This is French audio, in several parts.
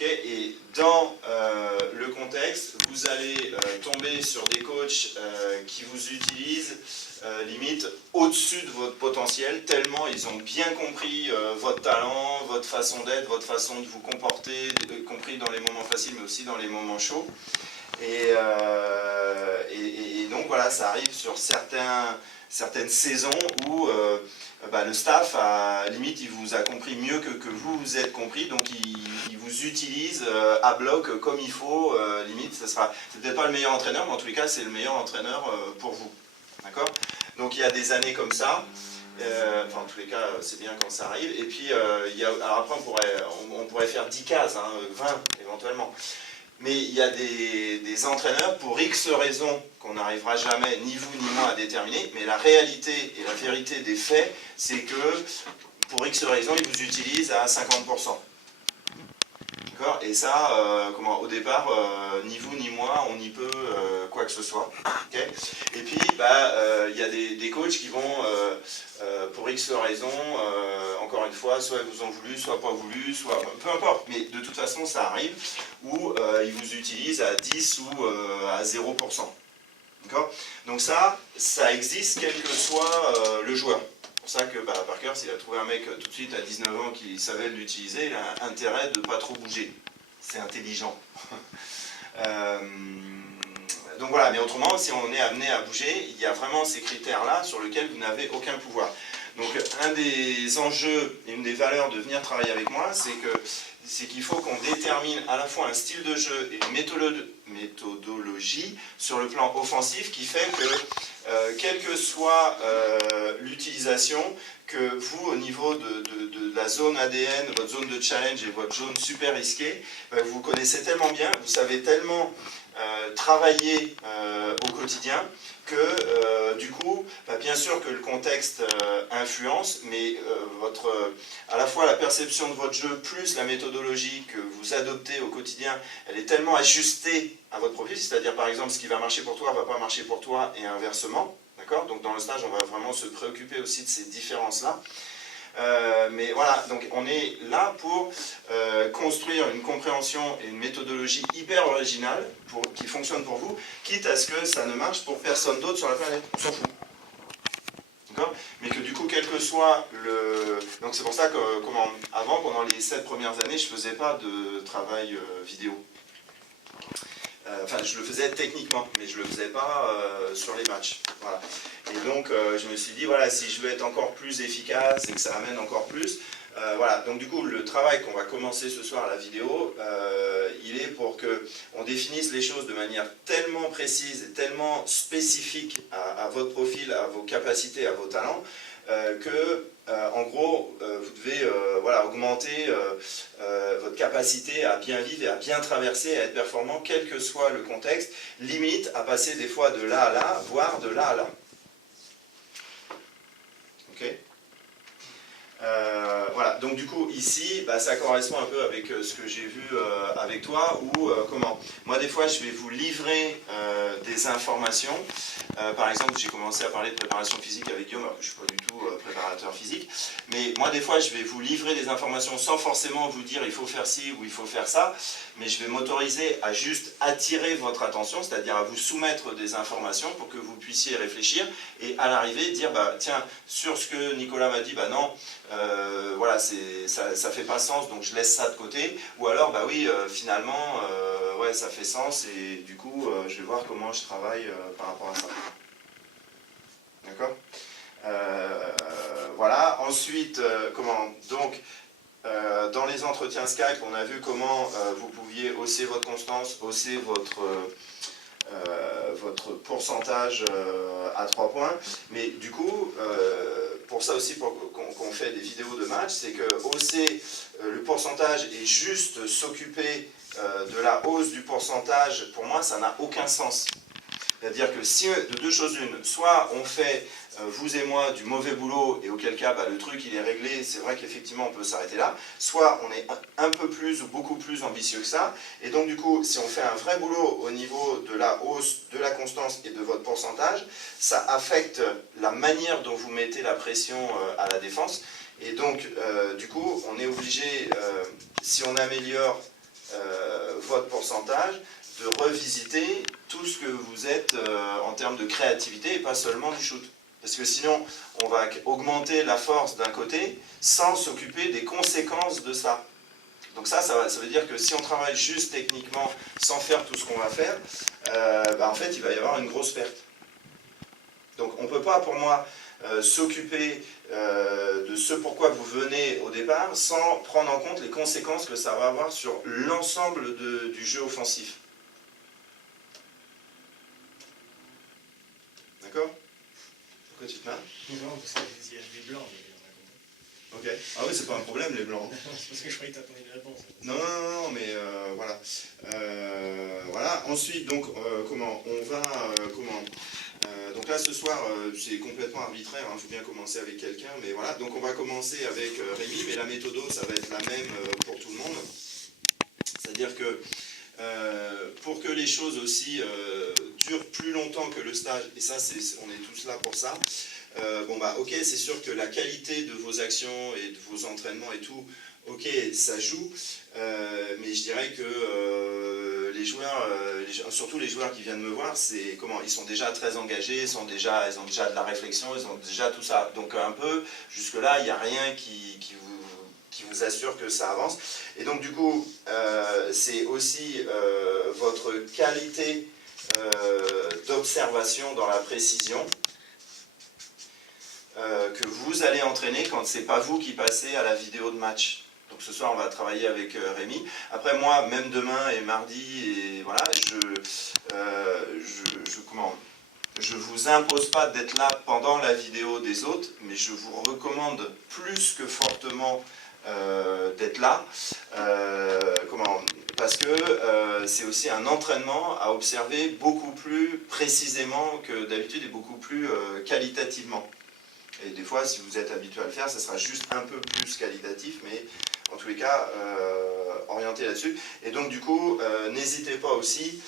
Okay, et dans le contexte, vous allez tomber sur des coachs qui vous utilisent limite au-dessus de votre potentiel, tellement ils ont bien compris votre talent, votre façon d'être, votre façon de vous comporter, compris dans les moments faciles mais aussi dans les moments chauds. Et donc voilà, ça arrive sur certaines saisons où le staff, limite, il vous a compris mieux que vous vous êtes compris, donc il vous utilise à bloc comme il faut, limite, c'est peut-être pas le meilleur entraîneur, mais en tous les cas, c'est le meilleur entraîneur pour vous. D'accord ? Donc il y a des années comme ça, en tous les cas, c'est bien quand ça arrive, et puis alors après, on pourrait faire 10 cases, 20 éventuellement. Mais il y a des entraîneurs, pour X raisons qu'on n'arrivera jamais, ni vous ni moi, à déterminer, mais la réalité et la vérité des faits, c'est que pour X raisons, ils vous utilisent à 50%. D'accord ? Et ça, au départ, ni vous ni moi, on n'y peut quoi que ce soit. Okay ? Et puis, il y a des coachs qui vont, pour X raisons, encore une fois, soit ils vous ont voulu, soit pas voulu, soit peu importe, mais de toute façon, ça arrive, où ils vous utilisent à 10 ou à 0%. D'accord ? Donc ça existe quel que soit le joueur. C'est pour ça que Parker, s'il a trouvé un mec tout de suite à 19 ans qui savait l'utiliser, il a intérêt de ne pas trop bouger. C'est intelligent. Donc voilà, mais autrement, si on est amené à bouger, il y a vraiment ces critères-là sur lesquels vous n'avez aucun pouvoir. Donc un des enjeux et une des valeurs de venir travailler avec moi, c'est qu'il faut qu'on détermine à la fois un style de jeu et une méthodologie sur le plan offensif qui fait que, quelle que soit l'utilisation, que vous, au niveau de la zone ADN, votre zone de challenge et votre zone super risquée, vous connaissez tellement bien, vous savez tellement travailler au quotidien que du coup, bien sûr que le contexte influence, mais à la fois la perception de votre jeu plus la méthodologie que vous adoptez au quotidien, elle est tellement ajustée à votre profil, c'est-à-dire par exemple ce qui va marcher pour toi ne va pas marcher pour toi et inversement. D'accord ? Donc dans le stage, on va vraiment se préoccuper aussi de ces différences-là. Mais voilà, donc on est là pour construire une compréhension et une méthodologie hyper originale qui fonctionne pour vous, quitte à ce que ça ne marche pour personne d'autre sur la planète. On s'en fout. D'accord ? Mais que du coup, quel que soit le... Donc c'est pour ça que, avant, pendant les 7 premières années, je ne faisais pas de travail vidéo. Je le faisais techniquement, mais je ne le faisais pas sur les matchs. Voilà. Et donc, je me suis dit, voilà, si je veux être encore plus efficace et que ça amène encore plus, voilà. Donc, du coup, le travail qu'on va commencer ce soir à la vidéo, il est pour qu'on définisse les choses de manière tellement précise et tellement spécifique à votre profil, à vos capacités, à vos talents, en gros, vous devez augmenter votre capacité à bien vivre et à bien traverser, à être performant, quel que soit le contexte, limite à passer des fois de là à là, voire de là à là. Ok ? Voilà, donc du coup ici, ça correspond un peu avec ce que j'ai vu avec toi, où moi des fois je vais vous livrer des informations. Par exemple, j'ai commencé à parler de préparation physique avec Guillaume, alors que je ne suis pas du tout préparateur physique, mais moi des fois je vais vous livrer des informations sans forcément vous dire il faut faire ci ou il faut faire ça, mais je vais m'autoriser à juste attirer votre attention, c'est-à-dire à vous soumettre des informations pour que vous puissiez réfléchir et à l'arrivée dire tiens, sur ce que Nicolas m'a dit, non, voilà, ça fait pas sens, donc je laisse ça de côté, ou alors oui, finalement ouais, ça fait sens et du coup je vais voir comment je travaille par rapport à ça. D'accord ? Voilà, ensuite donc dans les entretiens Skype, on a vu comment vous pouviez hausser votre constance, hausser votre pourcentage à 3 points, mais du coup, pour ça aussi qu'on fait des vidéos de match, c'est que hausser le pourcentage et juste s'occuper de la hausse du pourcentage, pour moi, ça n'a aucun sens. C'est-à-dire que si, de deux choses l'une, soit on fait, vous et moi, du mauvais boulot, et auquel cas le truc il est réglé, c'est vrai qu'effectivement on peut s'arrêter là, soit on est un peu plus ou beaucoup plus ambitieux que ça, et donc du coup, si on fait un vrai boulot au niveau de la hausse, de la constance et de votre pourcentage, ça affecte la manière dont vous mettez la pression à la défense, et donc du coup, on est obligé, si on améliore votre pourcentage, de revisiter tout ce que vous êtes en termes de créativité et pas seulement du shoot. Parce que sinon, on va augmenter la force d'un côté sans s'occuper des conséquences de ça. Donc ça veut dire que si on travaille juste techniquement sans faire tout ce qu'on va faire, en fait, il va y avoir une grosse perte. Donc on ne peut pas, pour moi, s'occuper de ce pourquoi vous venez au départ sans prendre en compte les conséquences que ça va avoir sur l'ensemble du jeu offensif. D'accord? Pourquoi tu te marres? Non, parce qu'il y a des blancs. Ok. Ah oui, c'est pas un problème, les blancs. C'est parce que je croyais que tu attendais une réponse. Non, mais voilà. Voilà. Ensuite, donc, comment on va, donc là, ce soir, c'est complètement arbitraire. Il faut bien commencer avec quelqu'un, mais voilà. Donc, on va commencer avec Rémi, mais la méthode, ça va être la même pour tout le monde. C'est-à-dire que pour que les choses aussi durent plus longtemps que le stage, et ça, on est tous là pour ça. Ok, c'est sûr que la qualité de vos actions et de vos entraînements et tout, ok, ça joue, mais je dirais que les joueurs, surtout les joueurs qui viennent me voir, ils sont déjà très engagés, ils ont déjà de la réflexion, ils ont déjà tout ça. Donc un peu, jusque-là, il n'y a rien qui vous assure que ça avance. Et donc du coup, c'est aussi votre qualité d'observation dans la précision que vous allez entraîner quand c'est pas vous qui passez à la vidéo de match. Donc ce soir on va travailler avec Rémi. Après moi, même demain et mardi, et voilà, je vous impose pas d'être là pendant la vidéo des autres, mais je vous recommande plus que fortement d'être là. Parce que c'est aussi un entraînement à observer beaucoup plus précisément que d'habitude et beaucoup plus qualitativement. Et des fois, si vous êtes habitué à le faire, ça sera juste un peu plus qualitatif, mais en tous les cas, orienté là-dessus. Et donc, du coup, n'hésitez pas aussi,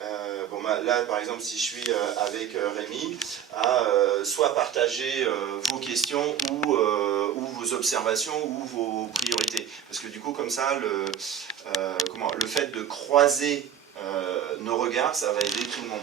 là, par exemple, si je suis avec Rémi, à soit partager vos questions ou vos observations ou vos priorités. Parce que du coup, comme ça, le fait de croiser nos regards, ça va aider tout le monde.